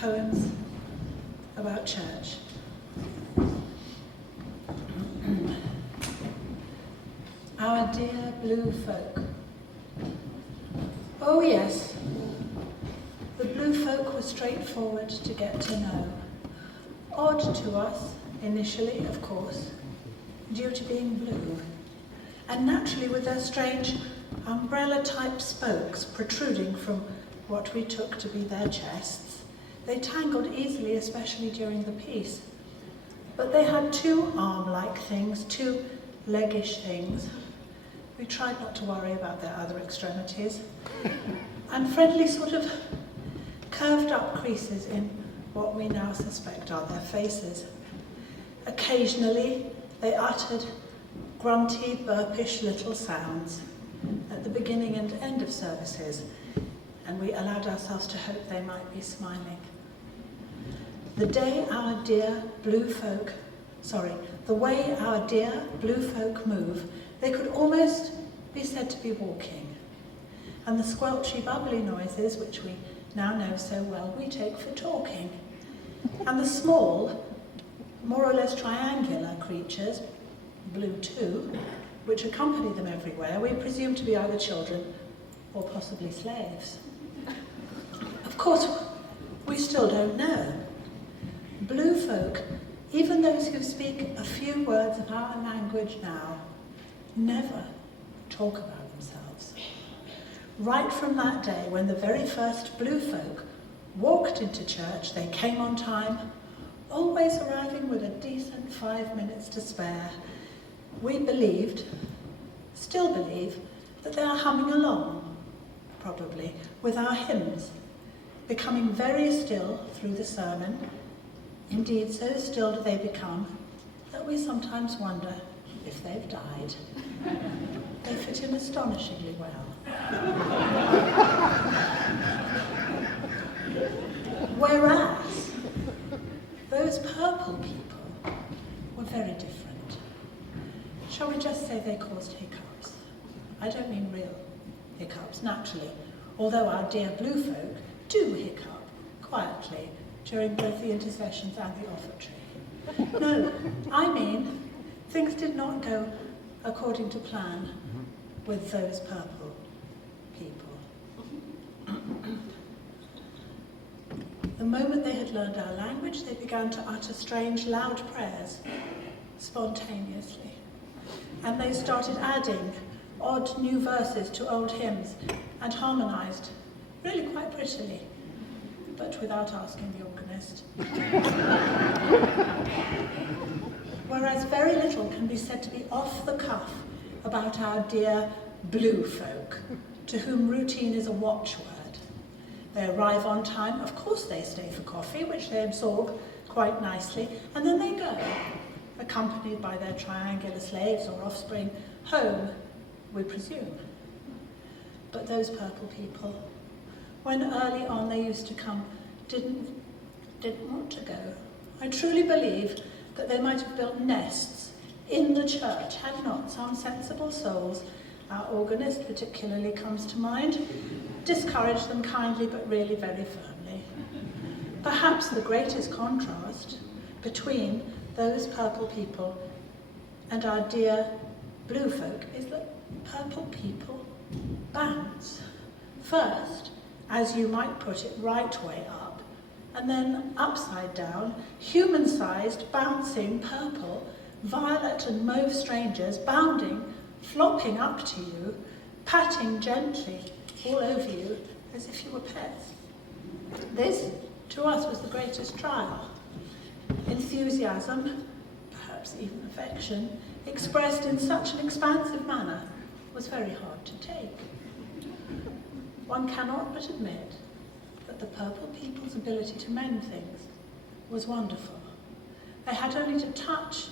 poems about church. Our dear blue folk. Oh yes, the blue folk were straightforward to get to know. Odd to us, initially, of course, due to being blue, and naturally with their strange umbrella-type spokes protruding from what we took to be their chests. They tangled easily, especially during the piece. But they had two arm-like things, two leggish things. We tried not to worry about their other extremities. And friendly sort of curved up creases in what we now suspect are their faces. Occasionally, they uttered grunty, burpish little sounds at the beginning and end of services, and we allowed ourselves to hope they might be smiling. The way our dear blue folk move, they could almost be said to be walking. And the squelchy, bubbly noises, which we now know so well, we take for talking. And the small, more or less triangular creatures, blue too, which accompany them everywhere, we presume to be either children or possibly slaves. Of course, we still don't know. Blue folk, even those who speak a few words of our language now, never talk about themselves. Right from that day when the very first blue folk walked into church, they came on time, always arriving with a decent 5 minutes to spare. We believed, still believe, that they are humming along, probably, with our hymns, becoming very still through the sermon. Indeed, so still do they become that we sometimes wonder if they've died. They fit in astonishingly well. Whereas those purple people were very different. Shall we just say they caused hiccups? I don't mean real hiccups, naturally, although our dear blue folk do hiccup quietly during both the intercessions and the offertory. No, I mean, things did not go according to plan with those purple people. The moment they had learned our language, they began to utter strange, loud prayers, spontaneously. And they started adding odd new verses to old hymns and harmonized, really quite prettily, but without asking the organist. Whereas very little can be said to be off the cuff about our dear blue folk, to whom routine is a watchword. They arrive on time, of course they stay for coffee, which they absorb quite nicely, and then they go, accompanied by their triangular slaves or offspring, home, we presume. But those purple people, when early on they used to come, didn't want to go. I truly believe that they might have built nests in the church, had not some sensible souls, our organist particularly comes to mind, discouraged them kindly but really very firmly. Perhaps the greatest contrast between those purple people and our dear blue folk is that purple people bounce. First, as you might put it, right way up, and then upside down, human-sized, bouncing purple, violet and mauve strangers bounding, flopping up to you, patting gently all over you as if you were pets. This, to us, was the greatest trial. Enthusiasm, perhaps even affection, expressed in such an expansive manner was very hard to take. One cannot but admit that the purple people's ability to mend things was wonderful. They had only to touch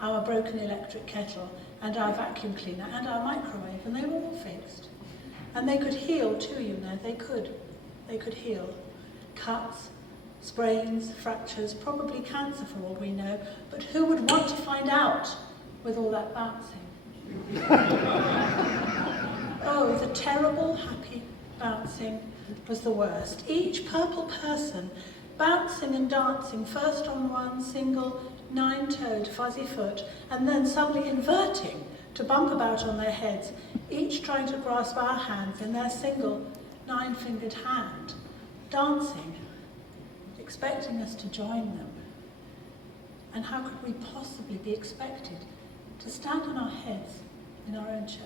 our broken electric kettle and our vacuum cleaner and our microwave, and they were all fixed. And they could heal too, you know, they could heal. Cuts, sprains, fractures, probably cancer for all we know, but who would want to find out with all that bouncing? Oh, the terrible, happy bouncing was the worst. Each purple person bouncing and dancing, first on one single 9-toed fuzzy foot, and then suddenly inverting to bump about on their heads, each trying to grasp our hands in their single 9-fingered hand, dancing, expecting us to join them. And how could we possibly be expected to stand on our heads in our own church?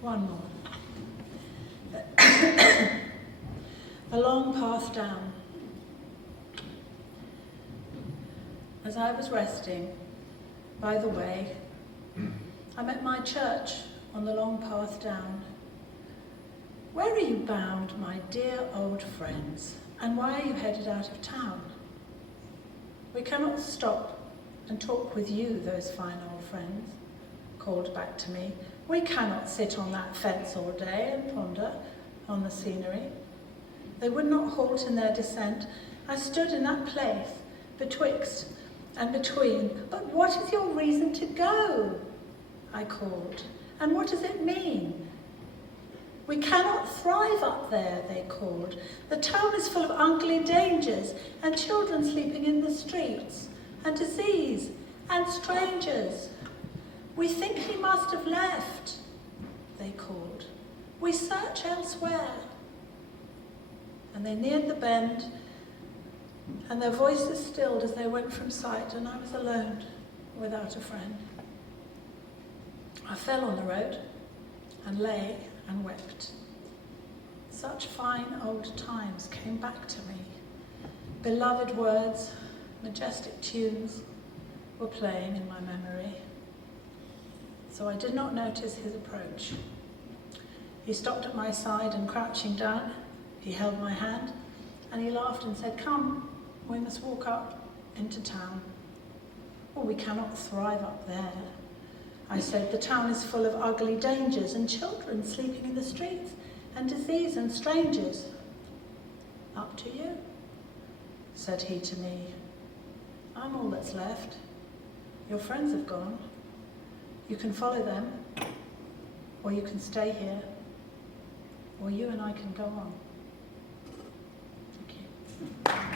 One more. A long path down. As I was resting by the way, I met my church on the long path down. Where are you bound, my dear old friends, and why are you headed out of town? We cannot stop and talk with you, those fine old friends, called back to me. We cannot sit on that fence all day and ponder on the scenery. They would not halt in their descent. I stood in that place, betwixt and between. But what is your reason to go? I called. And what does it mean? We cannot thrive up there, they called. The town is full of ugly dangers, and children sleeping in the streets, and disease, and strangers. We think he must have left, they called. We search elsewhere. And they neared the bend, and their voices stilled as they went from sight, and I was alone, without a friend. I fell on the road, and lay and wept. Such fine old times came back to me. Beloved words, majestic tunes were playing in my memory. So I did not notice his approach. He stopped at my side, and crouching down, he held my hand, and he laughed and said, "Come, we must walk up into town." "Oh, we cannot thrive up there," I said. "The town is full of ugly dangers, and children sleeping in the streets, and disease and strangers." "Up to you," said he to me. "I'm all that's left. Your friends have gone. You can follow them, or you can stay here, or you and I can go on." Thank you.